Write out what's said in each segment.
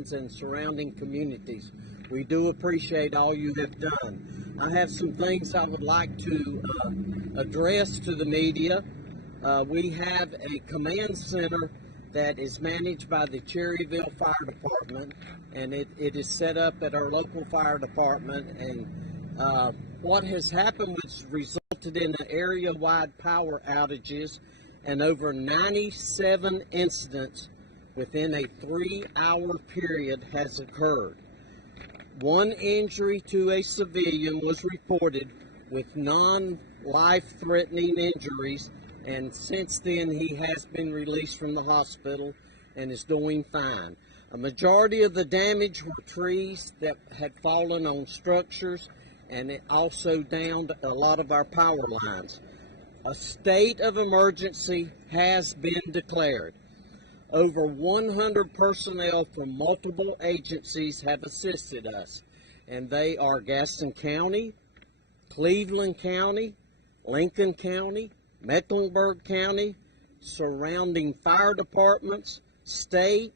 and surrounding communities. We do appreciate all you have done. I have some things I would like to address to the media. We have a command center that is managed by the Cherryville Fire Department, and it is set up at our local fire department. And what has happened was resulted in area-wide power outages and over 97 incidents within a 3-hour period has occurred. One injury to a civilian was reported with non-life-threatening injuries, and since then he has been released from the hospital and is doing fine. A majority of the damage were trees that had fallen on structures, and it also downed a lot of our power lines. A state of emergency has been declared. Over 100 personnel from multiple agencies have assisted us, and they are Gaston County, Cleveland County, Lincoln County, Mecklenburg County, surrounding fire departments, state,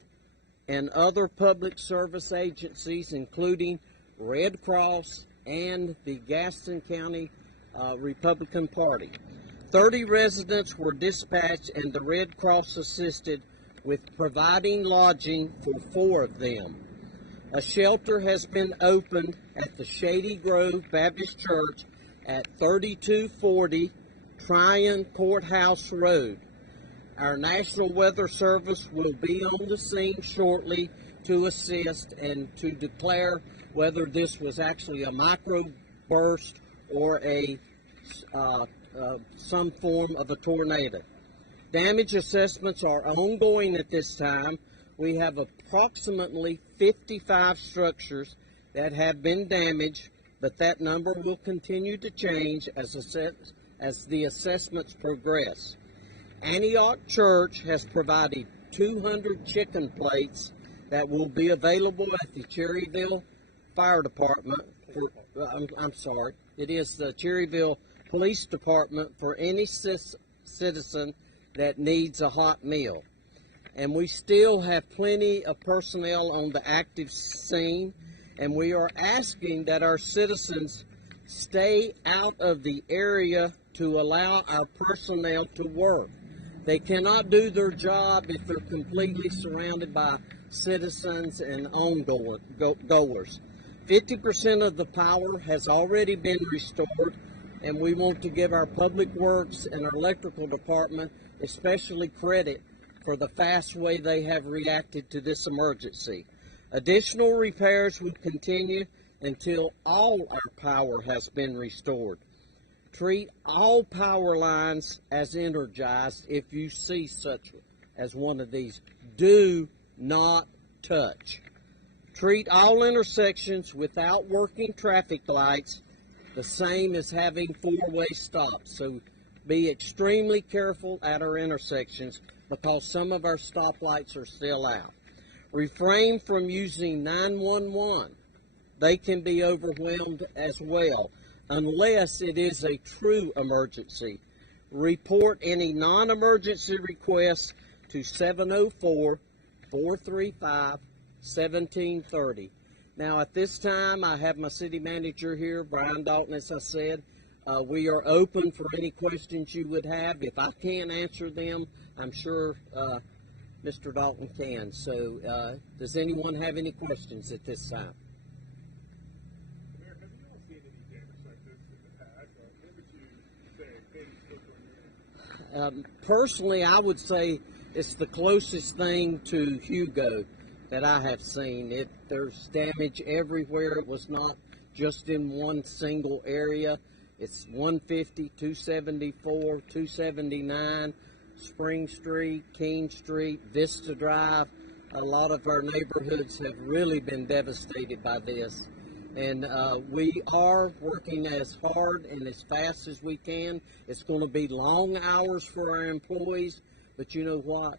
and other public service agencies, including Red Cross and the Gaston County Republican Party. 30 residents were dispatched, and the Red Cross assisted with providing lodging for 4 of them. A shelter has been opened at the Shady Grove Baptist Church at 3240 Tryon Courthouse Road. Our National Weather Service will be on the scene shortly to assist and to declare whether this was actually a microburst or some form of a tornado. Damage assessments are ongoing at this time. We have approximately 55 structures that have been damaged, but that number will continue to change as the assessments progress. Antioch Church has provided 200 chicken plates that will be available at the Cherryville Fire Department. It is the Cherryville Police Department for any citizen that needs a hot meal. And we still have plenty of personnel on the active scene, and we are asking that our citizens stay out of the area to allow our personnel to work. They cannot do their job if they're completely surrounded by citizens and ongoers. 50% of the power has already been restored, and we want to give our public works and our electrical department especially credit for the fast way they have reacted to this emergency. Additional repairs will continue until all our power has been restored. Treat all power lines as energized if you see such as one of these. Do not touch. Treat all intersections without working traffic lights the same as having 4-way stops. So be extremely careful at our intersections because some of our stoplights are still out. Refrain from using 911. They can be overwhelmed as well, unless it is a true emergency. Report any non-emergency requests to 704-435-1730. Now, at this time, I have my city manager here, Brian Dalton, as I said. We are open for any questions you would have. If I can't answer them, I'm sure Mr. Dalton can. So, does anyone have any questions at this time? Mayor, have you all seen any damage like this in the past? Or what would you say things look like? Personally, I would say it's the closest thing to Hugo that I have seen. There's damage everywhere. It was not just in one single area. It's 150, 274, 279, Spring Street, King Street, Vista Drive. A lot of our neighborhoods have really been devastated by this. And we are working as hard and as fast as we can. It's going to be long hours for our employees, but you know what?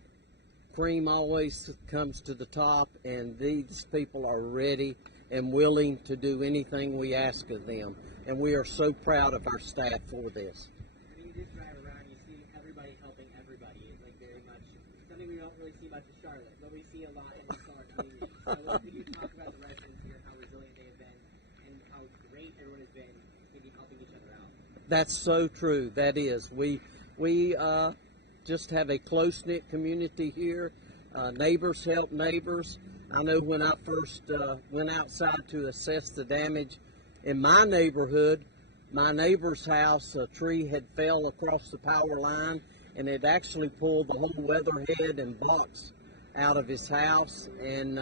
Cream always comes to the top, and these people are ready and willing to do anything we ask of them. And we are so proud of our staff for this. When you just drive around, you see everybody helping everybody. It's like very much something we don't really see much in Charlotte, but we see a lot in our community. Could you talk about the residents here, how resilient they have been, and how great everyone has been maybe helping each other out? That's so true. That is. We just have a close-knit community here. Neighbors help neighbors. I know when I first went outside to assess the damage in my neighborhood, my neighbor's house, a tree had fell across the power line, and it actually pulled the whole weatherhead and box out of his house, and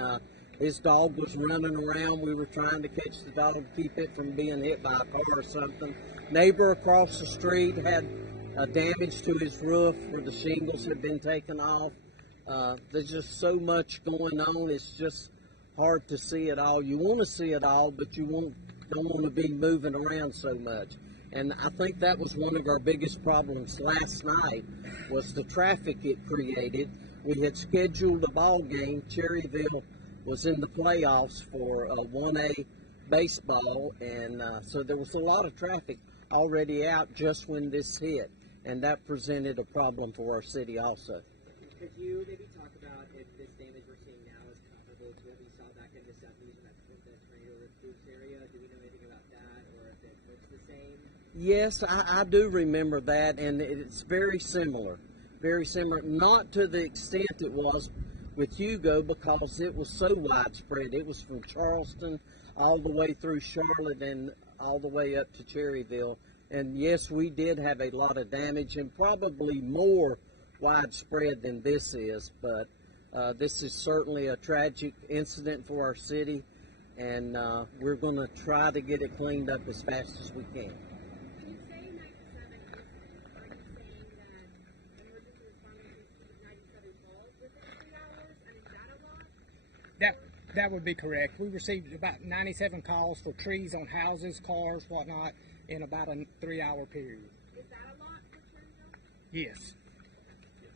his dog was running around. We were trying to catch the dog to keep it from being hit by a car or something. Neighbor across the street had damage to his roof where the shingles had been taken off. There's just so much going on. It's just hard to see it all. You want to see it all, but you don't want to be moving around so much. And I think that was one of our biggest problems last night, was the traffic it created. We had scheduled a ball game. Cherryville was in the playoffs for 1A baseball, and so there was a lot of traffic already out just when this hit, and that presented a problem for our city also. Could you maybe talk about if this damage we're seeing now is comparable to what we saw back in the 70s when the tornado ripped through this area? Do we know anything about that, or if it looks the same? Yes, I do remember that, and it's very similar. Very similar, not to the extent it was with Hugo, because it was so widespread. It was from Charleston all the way through Charlotte and all the way up to Cherryville. And yes, we did have a lot of damage, and probably more widespread than this is, but this is certainly a tragic incident for our city, and we're going to try to get it cleaned up as fast as we can. When you say 97 incidents, are you saying that emergency responders received 97 calls within 3 hours? And is that a lot? That would be correct. We received about 97 calls for trees on houses, cars, whatnot, in about a 3-hour period. Is that a lot for Cherryville? Yes.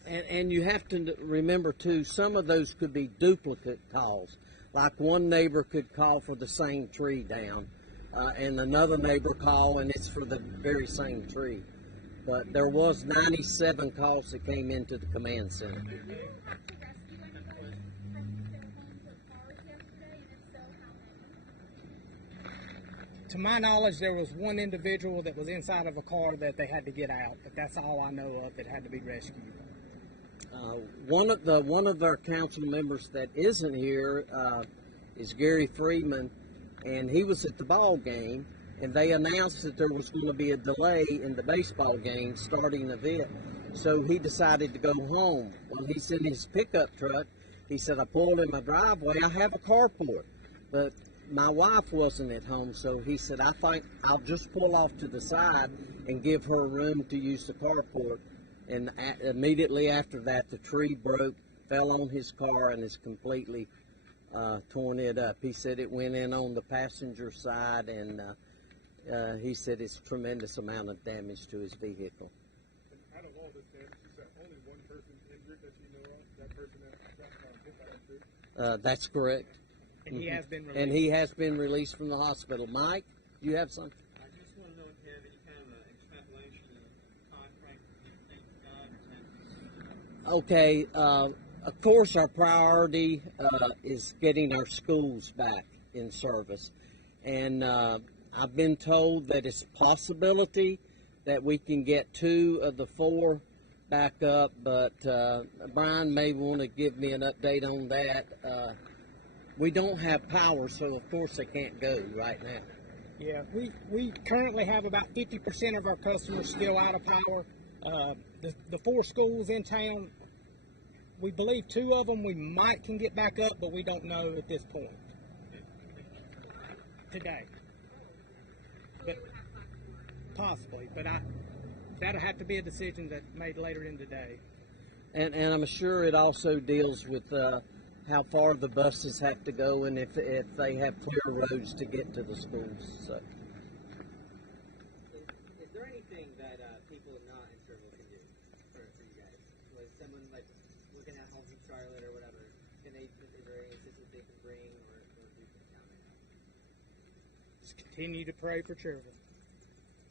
And you have to remember, too, some of those could be duplicate calls. Like one neighbor could call for the same tree down, and another neighbor call, and it's for the very same tree. But there was 97 calls that came into the command center. Did you have to rescue anybody from their homes or cars yesterday? And if so, how many? To my knowledge, there was one individual that was inside of a car that they had to get out, but that's all I know of that had to be rescued. One of our council members that isn't here is Gary Freeman, and he was at the ball game, and they announced that there was going to be a delay in the baseball game starting of it, so he decided to go home. Well, he's in his pickup truck. He said, I pulled in my driveway. I have a carport, but my wife wasn't at home, so he said, I think I'll just pull off to the side and give her room to use the carport. And immediately after that, the tree broke, fell on his car, and has completely torn it up. He said it went in on the passenger side, and he said it's a tremendous amount of damage to his vehicle. And out of all this damage, you said only one person injured that you know of? That person that got hit by that tree? That's correct. And he has been released. And he has been released from the hospital. Mike, do you have something? I just want to know if you have any kind of extrapolation of time frame for these things done. Okay, of course our priority is getting our schools back in service. And I've been told that it's a possibility that we can get 2 of the 4 back up, but Brian may want to give me an update on that. We don't have power, so of course they can't go right now. Yeah, we currently have about 50% of our customers still out of power. The 4 schools in town, we believe 2 of them we might can get back up, but we don't know at this point. Today. But possibly, but that'll have to be a decision that's made later in the day. And I'm sure it also deals with how far the buses have to go and if they have clear roads to get to the schools. So. Is there anything that people not in Cherryville can do for you guys? Was someone like looking at homes in Charlotte or whatever? Is there any assistance they can bring or do from town right now? Just continue to pray for Cherryville.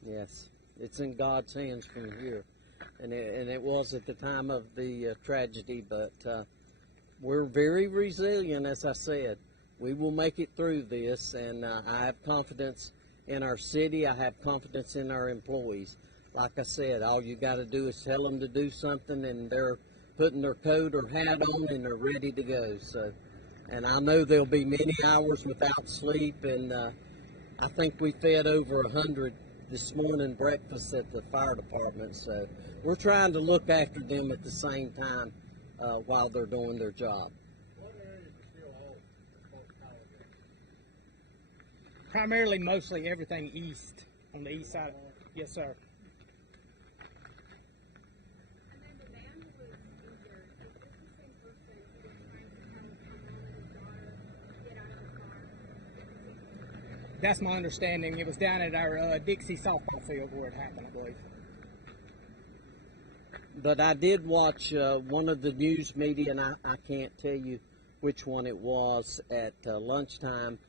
Yes, it's in God's hands from here, and it was at the time of the tragedy, but we're very resilient, as I said. We will make it through this, and I have confidence in our city. I have confidence in our employees. Like I said, all you got to do is tell them to do something, and they're putting their coat or hat on, and they're ready to go. So, and I know there'll be many hours without sleep, and I think we fed over 100 this morning breakfast at the fire department. So we're trying to look after them at the same time while they're doing their job. What areas are still off as far as power goes? Primarily, mostly everything east, on the east side. Yes, sir. And then the man who was injured, is this the same person who was trying to help a mom and his daughter get out of the car? That's my understanding. It was down at our Dixie softball field where it happened, I believe. But I did watch one of the news media, and I can't tell you which one it was, at lunchtime,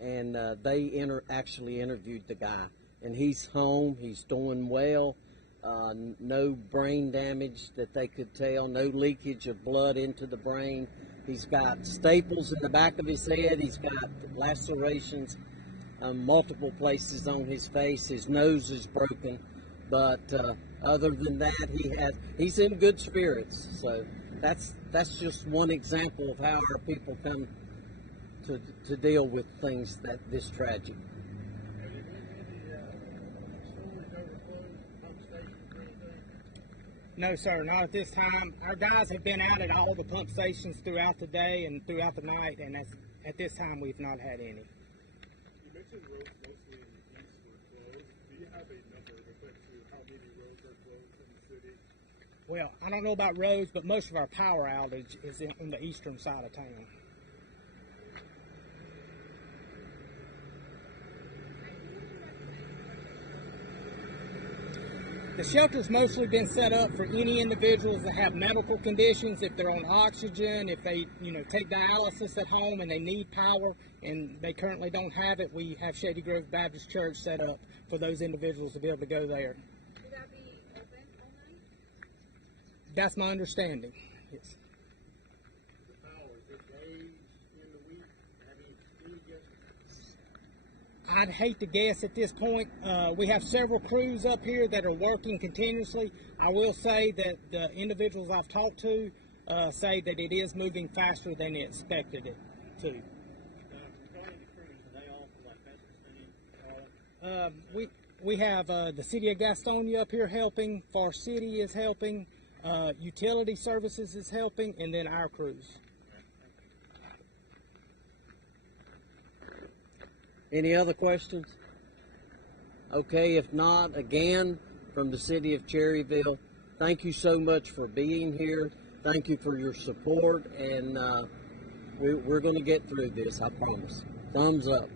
and they actually interviewed the guy. And he's home, he's doing well, no brain damage that they could tell, no leakage of blood into the brain. He's got staples in the back of his head, he's got lacerations multiple places on his face, his nose is broken, but other than that, he's in good spirits. So that's just one example of how our people come to deal with things this tragic. Have you been any storage overflows, pump stations or anything? No, sir, not at this time. Our guys have been out at all the pump stations throughout the day and throughout the night, and at this time we've not had any. You mentioned roads mostly in the east were closed. Do you have a number of effects to how many roads are closed in the city? Well, I don't know about roads, but most of our power outage is on the eastern side of town. The shelter's mostly been set up for any individuals that have medical conditions, if they're on oxygen, if they, take dialysis at home and they need power and they currently don't have it. We have Shady Grove Baptist Church set up for those individuals to be able to go there. Will that be open all night? That's my understanding. Yes. The power, is it days in the week? Any guesses? I'd hate to guess at this point. We have several crews up here that are working continuously. I will say that the individuals I've talked to say that it is moving faster than they expected it to. Regarding the crews, are they all for like Gaston County, We have the city of Gastonia up here helping. Far City is helping. Utility Services is helping, and then our crews. Any other questions? Okay, if not, again, from the city of Cherryville, thank you so much for being here. Thank you for your support, and we're going to get through this, I promise. Thumbs up.